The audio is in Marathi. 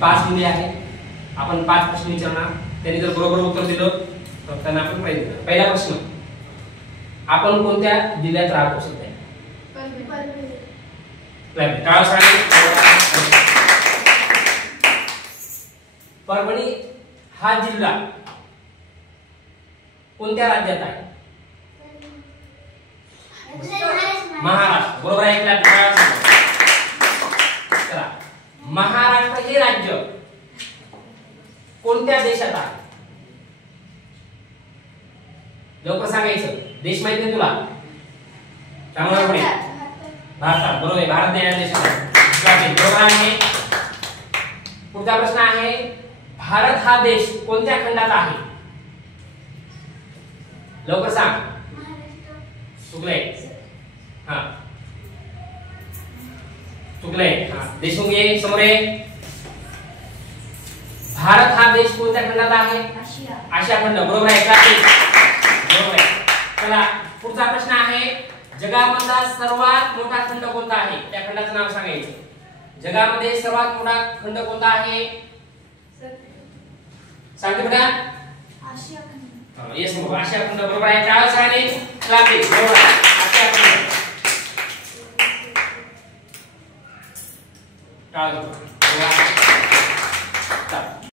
5 दिले आहे. आपण 5 प्रश्न विचारणार. त्यांनी जर बरोबर उत्तर दिलं तर त्यांना आपण प्राइज देणार. पहिला प्रश्न, आपण कोणत्या जिल्ह्यात राहतो सध्या? परभणी हा जिल्हा कोणत्या राज्यात आहे? महाराष्ट्र. बरोबर आहे. महाराष्ट्र हे राज्य कोणत्या देशात आहे? लवकर सांगायचं. देश माहिती आहे तुला? त्यामुळे भारतात. बरोबर आहे. भारत या देशात आहे. बरोबर आहे. पुढचा प्रश्न आहे, भारत हा देश कोणत्या खंडात आहे? लवकर सांग. चुकले. हा चुकले. हा देशमुख ये समोर ये. भारत हा देश कोणत्या खंडात आहे? आशिया खंड. बरोबर आहे. बरोबर आहे. चला पुढचा प्रश्न आहे, जगामधला सर्वात मोठा खंड कोणता आहे? त्या खंडाचं नाव सांगायचं. जगामध्ये सर्वात मोठा खंड कोणता आहे? सांगते बेटा. आशिया खंड. येस मग आशिया खंड. बरोबर आहे. काय सांगणे? क्लांती. बरोबर आहे. आशिया खंड. काय